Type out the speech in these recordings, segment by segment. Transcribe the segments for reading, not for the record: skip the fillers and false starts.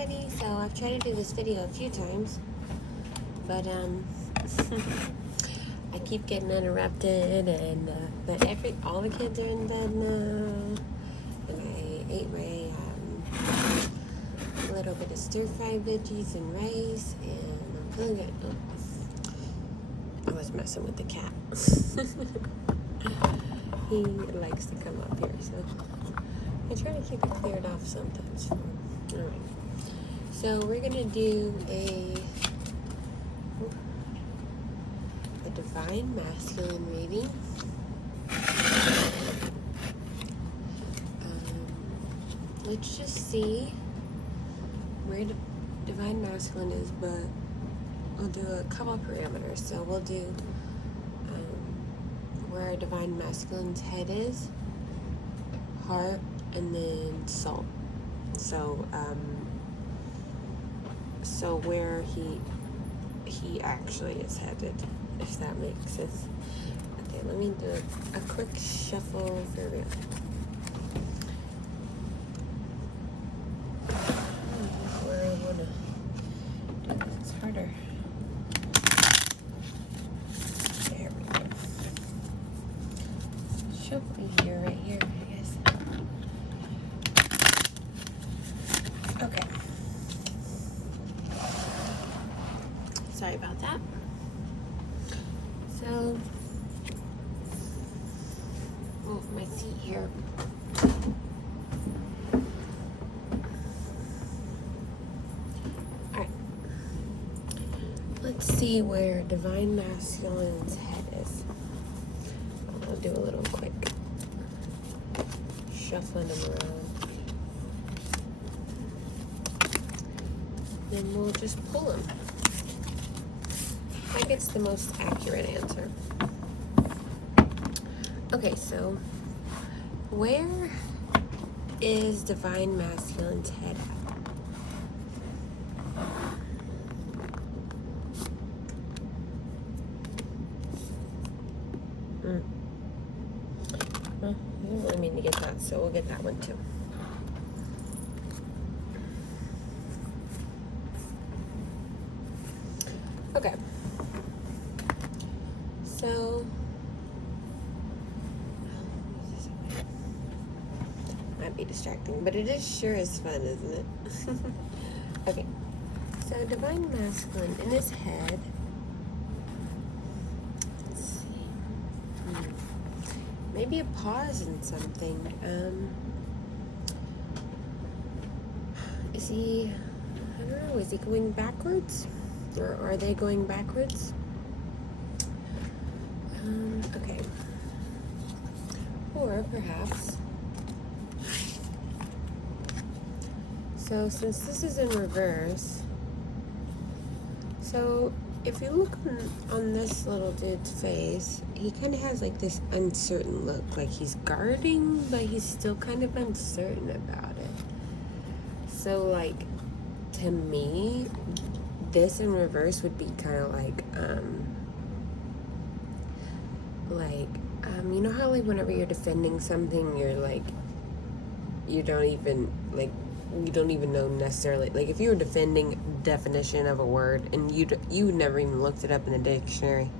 everybody. So I've tried to do this video a few times, but I keep getting interrupted, and but all the kids are in bed now, and I ate my a little bit of stir-fried veggies and rice, and I'm feeling good. Oh, I was messing with the cat. He likes to come up here, so I try to keep it cleared off sometimes for him. Alright, so we're gonna do a divine masculine reading. Let's just see where divine masculine is, but we'll do a couple of parameters. So we'll do where divine masculine's head is, heart, and then soul. So so where he actually is headed, if that makes sense. Okay, let me do a quick shuffle for real. Where I wanna do this, it's harder. There we go. Should be here, right here, I guess. Okay. Sorry about that. So, move my seat here. Alright. Let's see where divine masculine's head is. I'll do a little quick shuffling them around. Then we'll just pull them. That gets the most accurate answer. Okay, so where is divine masculine's head at? Well, you didn't really mean to get that, so we'll get that one too. Okay. So, might be distracting, but it is sure is fun, isn't it? Okay. So, divine masculine in his head. Let's see. Maybe a pause in something. Is he? I don't know. Is he going backwards? Or are they going backwards? Okay. Or perhaps. So since this is in reverse, so if you look on this little dude's face, he kind of has like this uncertain look, like he's guarding, but he's still kind of uncertain about it. So like, to me, this in reverse would be kind of like, you know how like whenever you're defending something, you're like, you don't even know necessarily, like if you were defending definition of a word and you never even looked it up in the dictionary.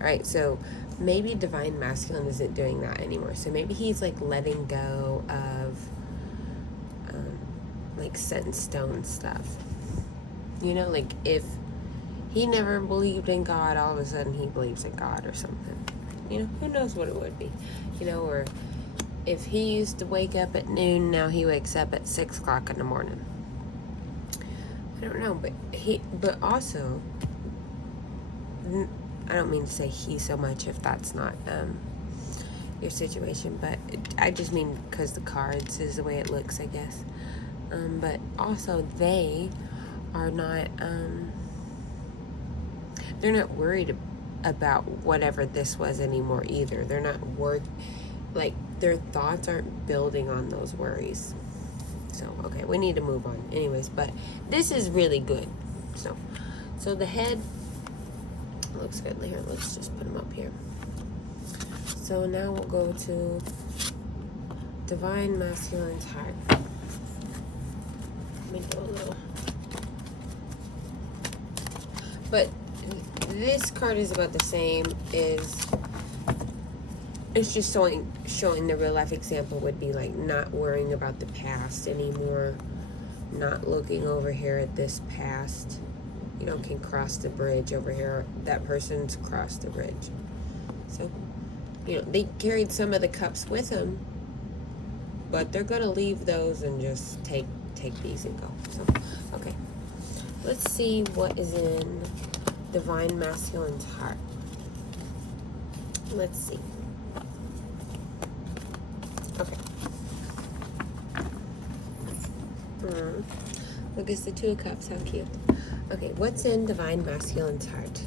All right, so maybe divine masculine isn't doing that anymore. So maybe he's like letting go of like set in stone stuff. You know, like if he never believed in God, all of a sudden he believes in God or something. You know, who knows what it would be. You know, or if he used to wake up at noon, now he wakes up at 6 o'clock in the morning. I don't know, but also, I don't mean to say he so much if that's not your situation, but I just mean because the cards is the way it looks, I guess. But also they are not, they're not worried about whatever this was anymore either. They're not worried, like their thoughts aren't building on those worries. So, okay, we need to move on. Anyways, but this is really good. So the head looks good. Here, let's just put them up here. So now we'll go to divine masculine's heart. me go a little. But this card is about the same. It's just showing the real life example would be like not worrying about the past anymore, not looking over here at this past. You know, can cross the bridge over here. That person's crossed the bridge. So, you know, they carried some of the cups with them, but they're gonna leave those and just take these and go. So, okay, let's see what is in Divine Masculine's heart. Let's see. Okay. Look, it's the Two of Cups. How cute. Okay, what's in Divine Masculine's heart?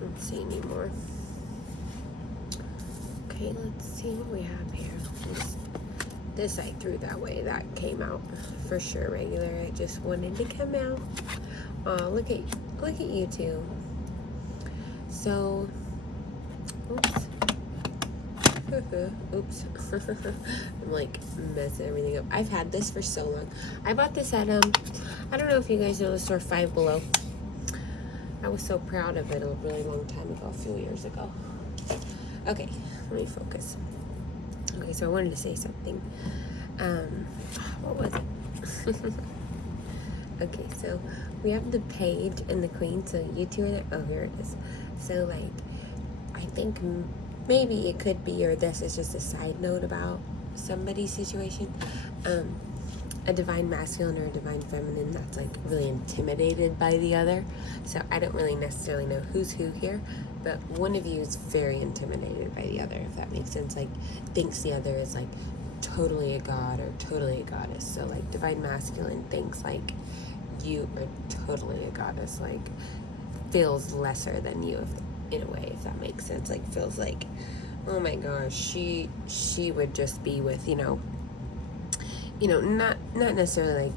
Let's see anymore. Okay, let's see what we have here. This I threw that way. That came out for sure regular. It just wanted to come out. Oh, look at you two. So, oops. Oops. I'm like messing everything up. I've had this for so long. I bought this at I don't know if you guys know the store Five Below. I was so proud of it a really long time ago, a few years ago. Okay, let me focus. Okay, so I wanted to say something. What was it? Okay, so we have the Page and the Queen. So you two are there. Oh, here it is. So like, I think maybe it could be, or this is just a side note about somebody's situation. A Divine Masculine or a Divine Feminine that's like really intimidated by the other. So I don't really necessarily know who's who here, but one of you is very intimidated by the other, if that makes sense. Like, thinks the other is like totally a god or totally a goddess. So like Divine Masculine thinks like you are totally a goddess, like feels lesser than you, in a way, if that makes sense. Like feels like, oh my gosh, she would just be with, you know, not necessarily like,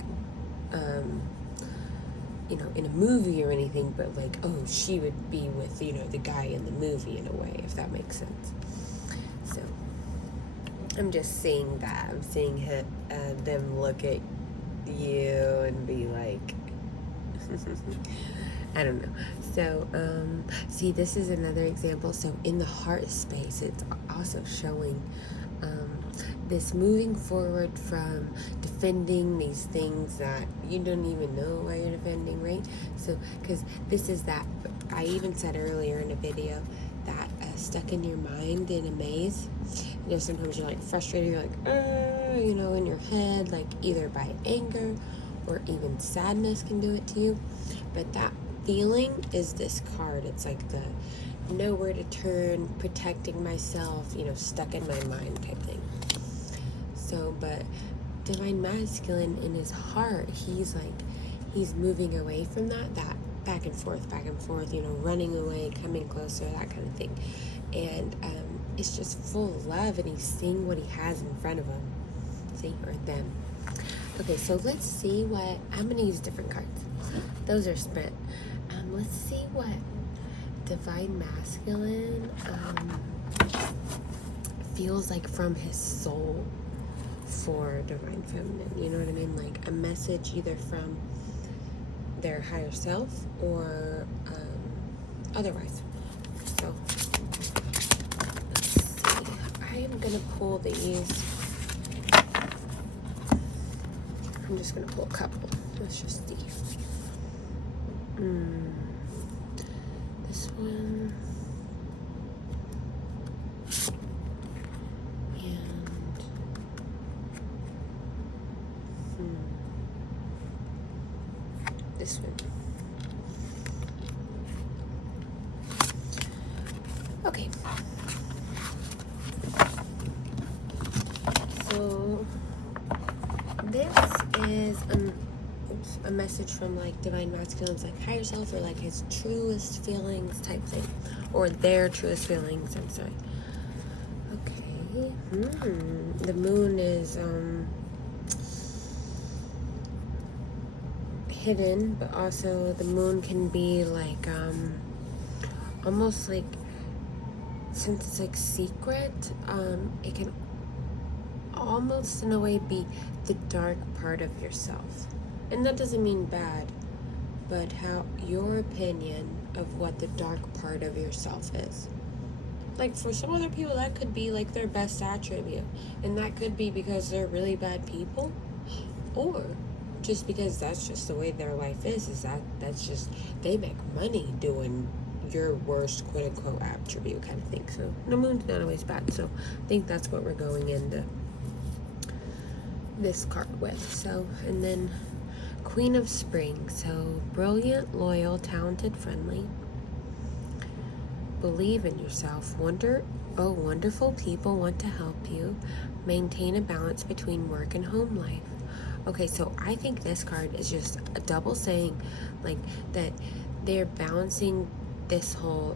you know, in a movie or anything, but like, oh, she would be with, you know, the guy in the movie in a way, if that makes sense. So I'm just seeing that. I'm seeing them look at you and be like, I don't know. So, see, this is another example. So in the heart space, it's also showing this moving forward from defending these things that you don't even know why you're defending, right? So, because this is that, I even said earlier in a video, that stuck in your mind in a maze. You know, sometimes you're like frustrated, you're like, you know, in your head, like either by anger or even sadness can do it to you. But that feeling is this card. It's like the nowhere to turn, protecting myself, you know, stuck in my mind type thing. So, but Divine Masculine in his heart, he's moving away from that back and forth, you know, running away, coming closer, that kind of thing. And it's just full of love, and he's seeing what he has in front of him. See, or them. Okay, so let's see what, I'm going to use different cards. Those are spent. Let's see what Divine Masculine feels like from his soul for Divine Feminine. You know what I mean? Like a message either from their higher self or otherwise. So let's see. I am going to pull these. I'm just going to pull a couple. Let's just see. This one. This one. Okay. So this is a message from like Divine Masculine's like higher self, or like his truest feelings type thing, or their truest feelings. I'm sorry. Okay. The moon is hidden, but also the moon can be like almost like, since it's like secret, it can almost in a way be the dark part of yourself. And that doesn't mean bad, but how your opinion of what the dark part of yourself is. Like for some other people, that could be like their best attribute, and that could be because they're really bad people, or just because that's just the way their life is that's just, they make money doing your worst quote unquote attribute kind of thing. So the moon's not always bad. So I think that's what we're going into this card with. So, and then Queen of Spring. So brilliant, loyal, talented, friendly. Believe in yourself. Wonderful people want to help you. Maintain a balance between work and home life. Okay, so I think this card is just a double saying, like, that they're balancing this whole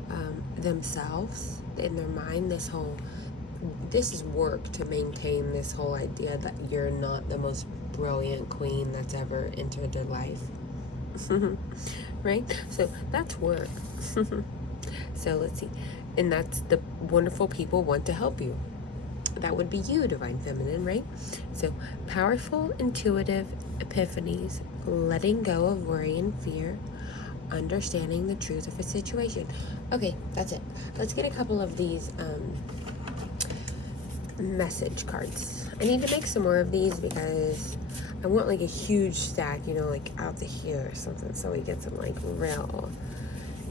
themselves in their mind, this is work to maintain this whole idea that you're not the most brilliant queen that's ever entered their life. Right? So that's work. So let's see. And that's the wonderful people want to help you. That would be you, Divine Feminine, right? So powerful, intuitive epiphanies, letting go of worry and fear, understanding the truth of a situation. Okay, that's it. Let's get a couple of these message cards. I need to make some more of these because I want like a huge stack, you know, like out to here or something, so we get some like real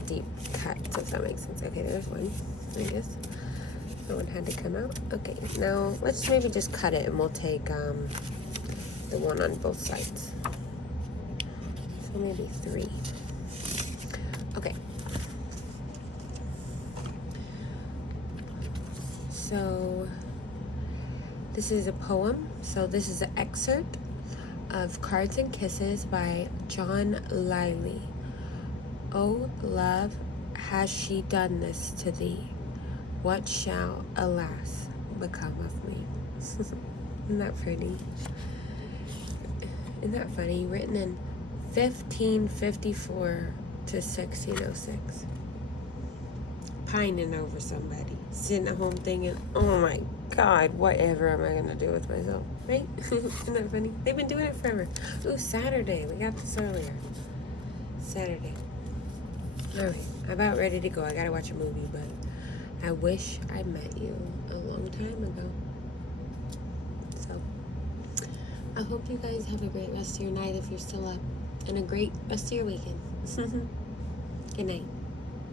deep cuts, if that makes sense. Okay, there's one, I guess. That one had to come out. Okay, now let's maybe just cut it and we'll take the one on both sides. So maybe 3. Okay. So this is a poem. So this is an excerpt of Cards and Kisses by John Lyly. Oh, love, has she done this to thee? What shall, alas, become of me? Isn't that pretty? Isn't that funny? Written in 1554 to 1606. Pining over somebody. Sitting at home thinking, oh my God, whatever am I going to do with myself? Right? Isn't that funny? They've been doing it forever. Ooh, Saturday. We got this earlier. Saturday. Alright, I'm about ready to go. I gotta watch a movie, but I wish I met you a long time ago. So, I hope you guys have a great rest of your night if you're still up, and a great rest of your weekend. Good night.